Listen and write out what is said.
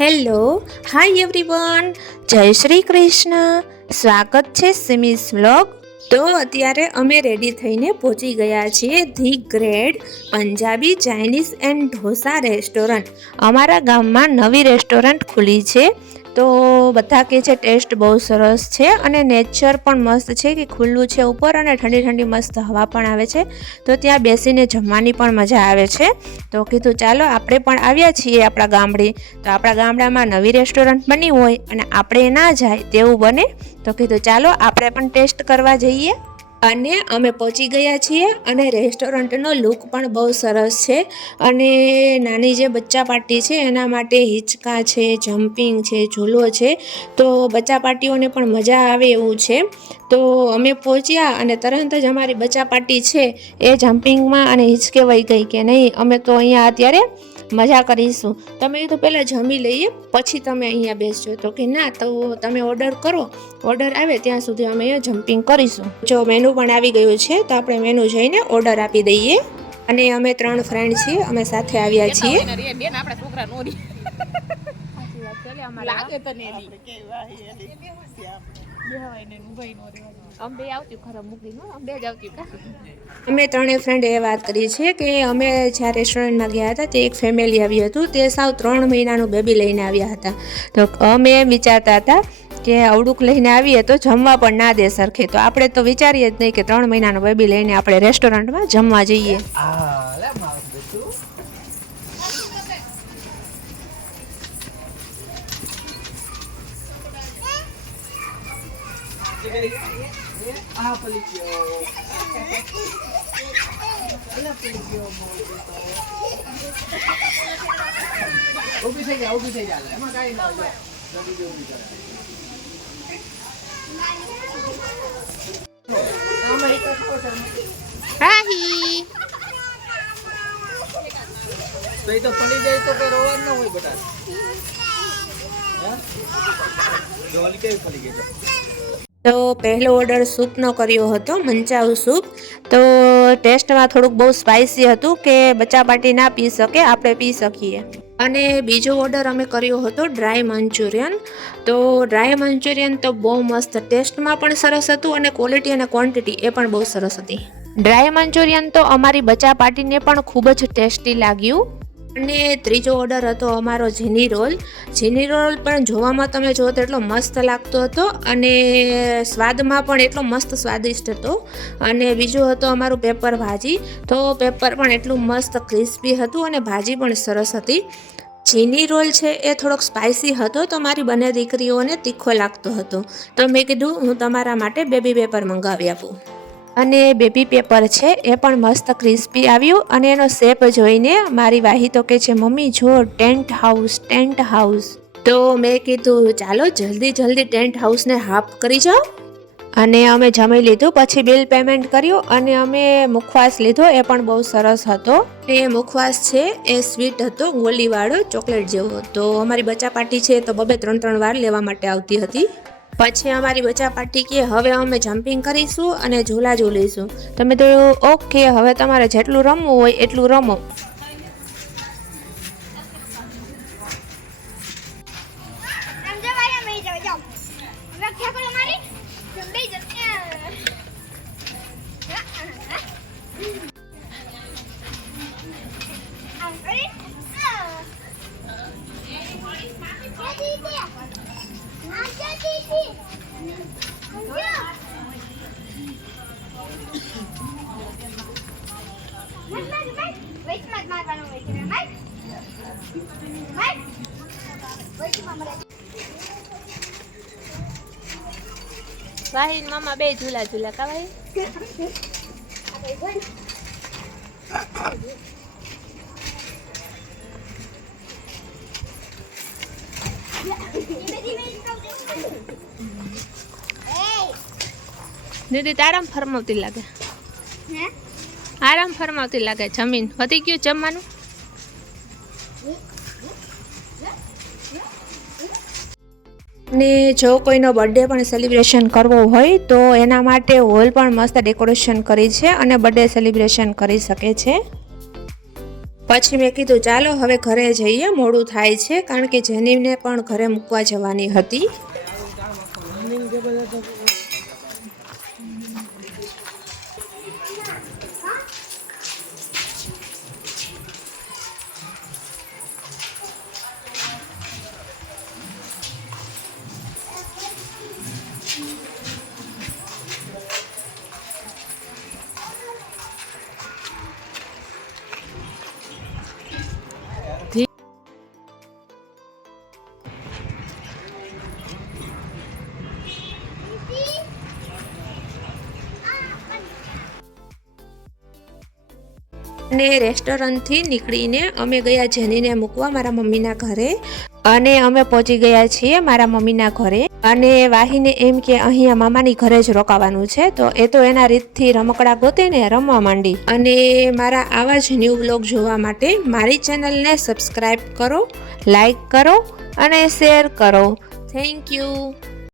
Hello, hi everyone. જય શ્રી કૃષ્ણ. સ્વાગત છે સિમિસ વ્લોગ. તો અત્યારે અમે રેડી થઈને પહોંચી ગયા છીએ the grade Punjabi Chinese and dosa restaurant. અમારા ગામમાં નવી રેસ્ટોરન્ટ ખુલી છે. તો બધા કહે છે ટેસ્ટ બહુ સરસ છે અને નેચર પણ મસ્ત છે કે ખુલ્લું છે ઉપર અને ઠંડી ઠંડી મસ્ત હવા પણ આવે છે. તો ત્યાં બેસીને જમવાની પણ મજા આવે છે. તો કીધું ચાલો આપણે પણ આવ્યા છીએ આપણા ગામડે. તો આપણા ગામડામાં નવી રેસ્ટોરન્ટ બની હોય અને આપણે ના જાય તેવું બને. તો કીધું ચાલો આપણે પણ ટેસ્ટ કરવા જઈએ. અને અમે પહોંચી ગયા છીએ અને રેસ્ટોરન્ટનો લુક પણ બહુ સરસ છે અને નાની જે બચ્ચા પાર્ટી છે એના માટે હિંચકા છે, જમ્પિંગ છે, ઝૂલો છે, તો બચ્ચા પાર્ટીઓને પણ મજા આવે એવું છે. તો અમે પહોંચ્યા અને તરત જ અમારી બચ્ચા પાર્ટી છે એ જમ્પિંગમાં અને હિંચકે વહી ગઈ કે નહીં, અમે તો અહીંયા અત્યારે મજા કરીશું. તમે તો પહેલાં જમી લઈએ, પછી તમે અહીંયા બેસજો. તો કે ના, તો તમે ઓર્ડર કરો, ઓર્ડર આવે ત્યાં સુધી અમે જમ્પિંગ કરીશું. જો મેનુ પણ આવી ગયું છે તો આપણે મેનુ જોઈને ઓર્ડર આપી દઈએ. અને અમે ત્રણ ફ્રેન્ડ છીએ અમે સાથે આવ્યા છીએ. અમે ત્રણેય ફ્રેન્ડે એ વાત કરી છે કે અમે જ્યાં રેસ્ટોરન્ટમાં ગયા હતા તે એક ફેમિલી આવ્યું હતું તે સાવ ત્રણ મહિનાનું બેબી લઈને આવ્યા હતા. તો અમે વિચારતા હતા કે અવડુંક લઈને આવીએ તો જમવા પણ ના દે સરખે. તો આપણે તો વિચારીએ જ નહીં કે ત્રણ મહિનાનો બેબી લઈને આપણે રેસ્ટોરન્ટમાં જમવા જઈએ. ઊભી થઈ જાય ઊભી થઈ જાય એમાં કઈ ના હોય. તો તો પડી જાય તો કઈ રોવા ન હોય બેટા ડોલી કેવી પડી ગઈ તો પહેલો ઓર્ડર સૂપનો કર્યો હતો, મંચાવ સૂપ. તો ટેસ્ટમાં થોડુંક બહુ સ્પાઇસી હતું કે બચાપાટી ના પી શકે, આપણે પી શકીએ. અને બીજો ઓર્ડર અમે કર્યો હતો ડ્રાય મંચુરિયન તો ડ્રાય મંચુરિયન તો બહુ મસ્ત ટેસ્ટમાં પણ સરસ હતું અને ક્વોલિટી અને ક્વોન્ટિટી એ પણ બહુ સરસ હતી. ડ્રાય મંચુરિયન તો અમારી બચા પાર્ટીને પણ ખૂબ જ ટેસ્ટી લાગ્યું. અને ત્રીજો ઓર્ડર હતો અમારો જીની રોલ જીની રોલ પણ જોવામાં તમે જુઓ તો એટલો મસ્ત લાગતો હતો અને સ્વાદમાં પણ એટલો મસ્ત સ્વાદિષ્ટ હતો. અને બીજું હતો અમારું પેપર ભાજી. તો પેપર પણ એટલું મસ્ત ક્રિસ્પી હતું અને ભાજી પણ સરસ હતી. ચીની રોલ છે એ થોડોક સ્પાઇસી હતો તો મારી બંને દીકરીઓને તીખો લાગતો હતો. તો મેં કીધું હું તમારા માટે બેબી પેપર મંગાવી આપું. અને બેબી પેપર છે એ પણ મસ્ત ક્રિસ્પી આવ્યું અને એનો શેપ જોઈને મારી વાહી તો કે છે મમ્મી જો ટેન્ટ હાઉસ ટેન્ટ હાઉસ તો મેં કીધું ચાલો જલ્દી જલ્દી ટેન્ટ હાઉસને હાફ કરી જાઓ. અને અમે જમી લીધું પછી બિલ પેમેન્ટ કર્યું અને અમે મુખવાસ લીધો એ પણ બહુ સરસ હતો. એ મુખવાસ છે એ સ્વીટ હતો ગોલીવાળો ચોકલેટ જેવો તો અમારી બચ્ચા પાર્ટી છે તો બબે ત્રણ ત્રણ વાર લેવા માટે આવતી હતી. પછી અમારી બચા પાર્ટી કે હવે અમે જમ્પિંગ કરીશું અને ઝૂલા ઝૂલીશું તમે તો ઓકે, હવે તમારે જેટલું રમવું હોય એટલું રમો. બે જણ. વાહીન મામા બે ઝૂલા ઝૂલા કા ભાઈ દીદી તારામ ફરમાવતી લાગે. હે? આરામ ફરમાવતી લાગે જમીન. વધી ગયું જમવાનું? ને જો કોઈનો બર્થડે પણ સેલિબ્રેશન કરવો હોય, તો એના માટે હોલ પણ મસ્ત ડેકોરેશન કરી છે અને બર્થડે સેલિબ્રેશન કરી શકે છે. પછી મેં કીધું, ચાલો હવે ઘરે જઈએ, મોડું થાય છે, કારણ કે જેનીને પણ ઘરે મૂકવા જવાની હતી. અને રેસ્ટોરન્ટથી નીકળીને અમે ગયા જેનીને મૂકવા મારા મમ્મીના ઘરે. અને અમે પહોંચી ગયા છીએ મારા મમ્મીના ઘરે. અને વાહીને એમ કે અહીંયા મામાની ઘરે જ રોકાવાનું છે, તો એ તો એના રીતથી રમકડા ગોતે ને રમવા માંડી. અને મારા આવા જ ન્યૂ બ્લોગ જોવા માટે મારી ચેનલને સબસ્ક્રાઈબ કરો લાઈક કરો અને શેર કરો. Thank you.